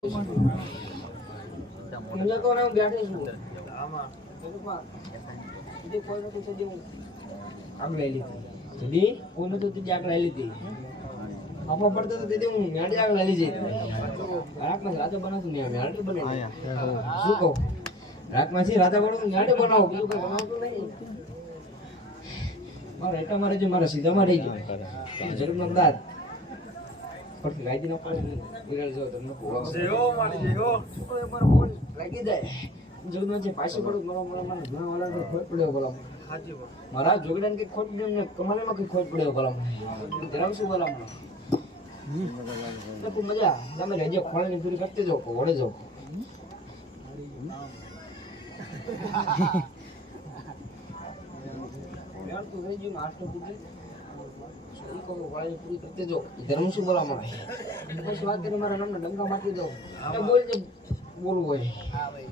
તો હું બેઠી છું આમાં કોઈ નથી તો દેવું આગ લઈ લીધી જદી કોઈ નતું તે આગ લઈ લીધી આપો પડતો તો તે હું મેડી આગ લઈ લીધી રાખમાં રાતે બનાવતું ને મેડી બનાવી શું કહું રાખમાંથી રાતે બનાવું મેડી બનાવું બીજું કઈ બનાવતું નહીં મારે એટા મારે જે મારા સીધામાં રહી ગયો જરૂર ન દાદ પણ લાગી ન પડે વિરાળ જો તમને જેવો મારી જેવો છોકરો મારો ફોન લાગી જાય જોગનો જે પાછી પડું મારા ઘણા વાળા તો ખોટ પડ્યો બોલા હાજી મારા જોગડાને કે ખોટ પડ્યો ને કમાલેમાં કે ખોટ પડ્યો બોલા ધરાવ શું બોલા તો ખૂબ મજા તમે રેજે ખોળાની પૂરી કરતે જાઓ વડે જાઓ યાર તું રહી ગયું આટલું પૂરી પૂરી કરતે જો ધર્મ શું બોલા મળે પછી વાત કરી મારા નામના ડંકા માટી દો બોલ જે બોલવું હોય હા ભાઈ